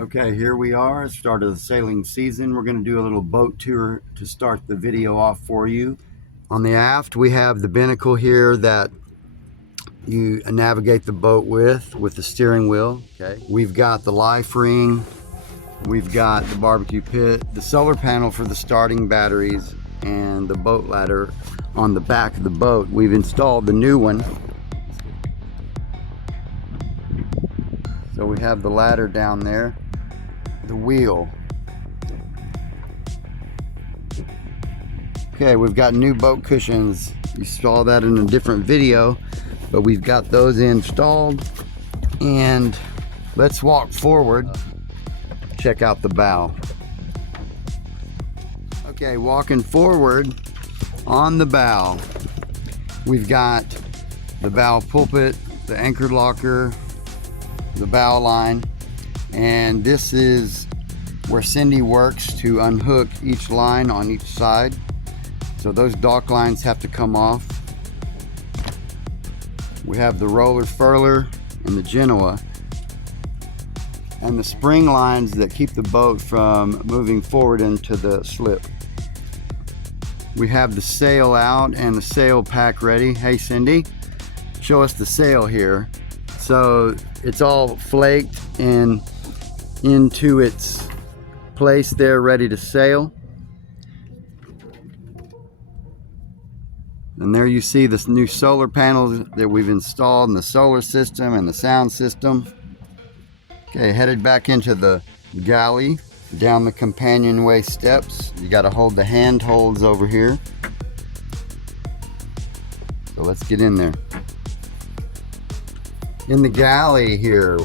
Okay, here we are, start of the sailing season. We're going to do a little boat tour to start the video off for you. On the aft, we have the binnacle here that you navigate the boat with the steering wheel. Okay, we've got the life ring, we've got the barbecue pit, the solar panel for the starting batteries, and the boat ladder on the back of the boat. We've installed the new one. So we have the ladder down there, the wheel. Okay, we've got new boat cushions. You saw that in a different video, but we've got those installed. And let's walk forward, check out the bow. Okay, walking forward on the bow, we've got the bow pulpit, the anchor locker, the bow line, and this is where Cyndi works to unhook each line on each side. So those dock lines have to come off. We have the roller furler and the Genoa, and the spring lines that keep the boat from moving forward into the slip. We have the sail out and the sail pack ready. Hey Cyndi, show us the sail here. So it's all flaked and into its place there, ready to sail. And there you see this new solar panels that we've installed, and the solar system and the sound system. Okay, headed back into the galley, down the companionway steps. You got to hold the handholds over here. So let's get in there. In the galley here,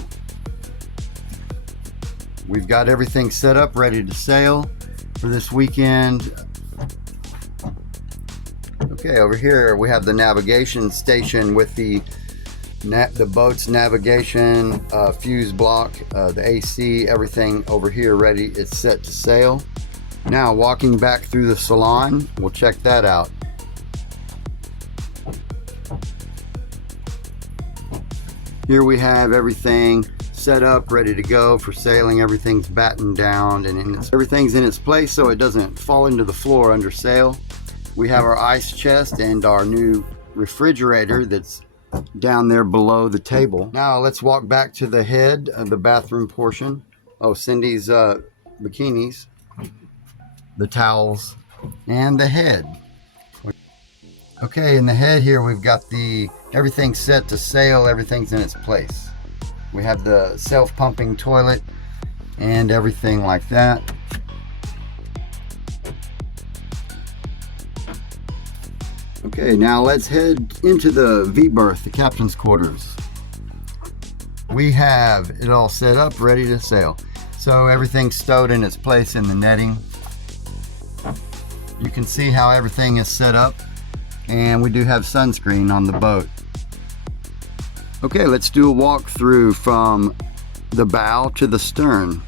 we've got everything set up, ready to sail for this weekend. Okay, over here we have the navigation station with the boat's navigation, fuse block, the AC, everything over here ready. It's set to sail. Now walking back through the salon, we'll check that out. Here we have everything set up, ready to go for sailing. Everything's battened down and everything's in its place so it doesn't fall into the floor under sail. We have our ice chest and our new refrigerator that's down there below the table. Now let's walk back to the head of the bathroom portion. Oh, Cyndi's bikinis, the towels, and the head. Okay, in the head here we've got everything set to sail, everything's in its place. We have the self-pumping toilet and everything like that. Okay, now let's head into the V-berth, the captain's quarters. We have it all set up, ready to sail. So everything's stowed in its place in the netting. You can see how everything is set up, and we do have sunscreen on the boat. Okay, let's do a walkthrough from the bow to the stern.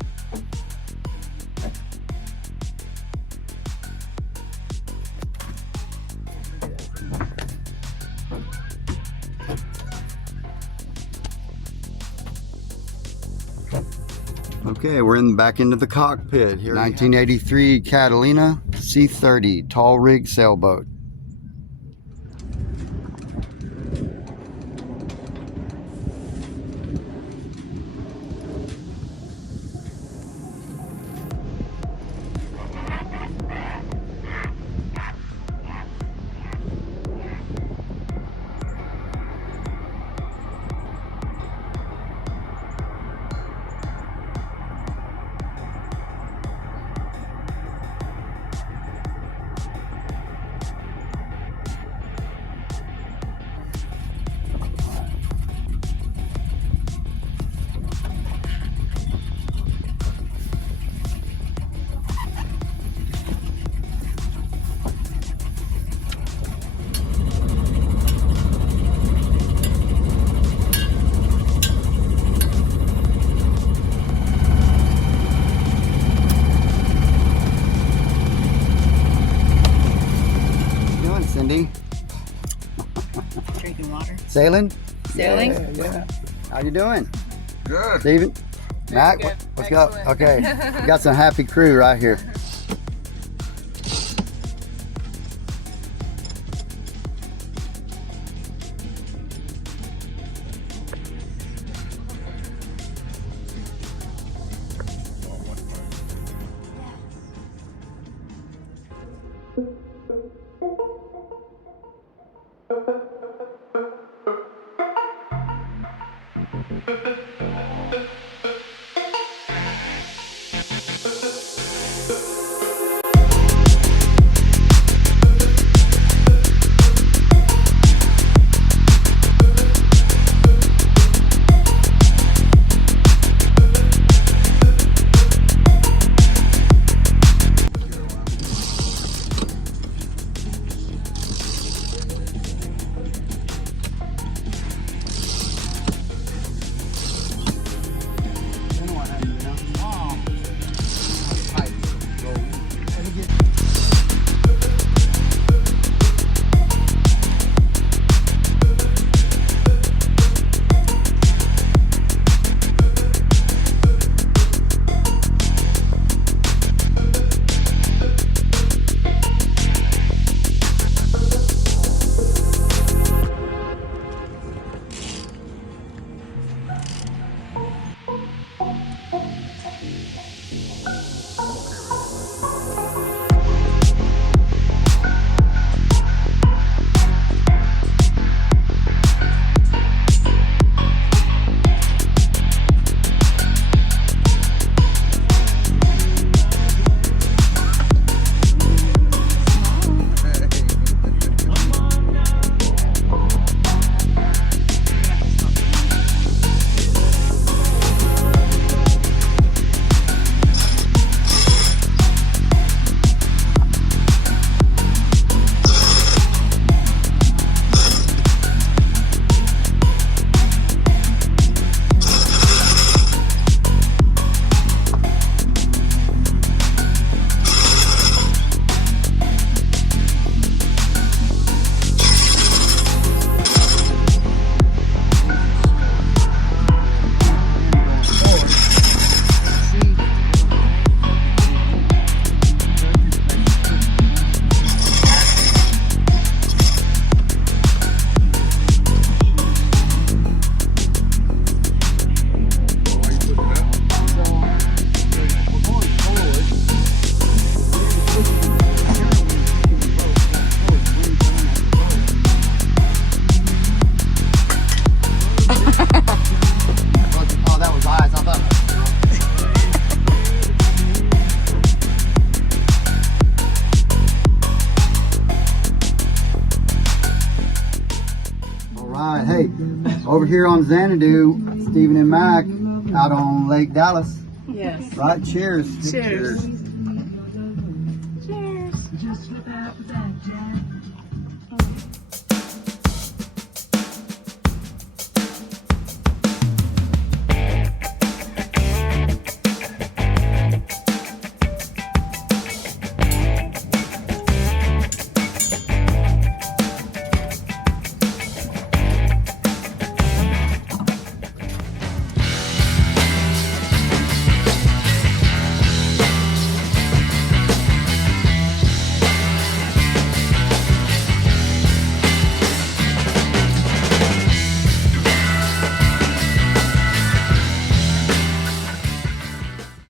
Okay, we're back into the cockpit here. 1983 Catalina C30 tall rig sailboat. Cyndi? Drinking water. Sailing? Sailing? Yeah. How you doing? Good. Steven? Mac, good. let's go. Excellent. Okay, we got some happy crew right here. Hey, over here on Xanadu, Stephen and Mac out on Lake Dallas. Yes. Right? Cheers. Cheers.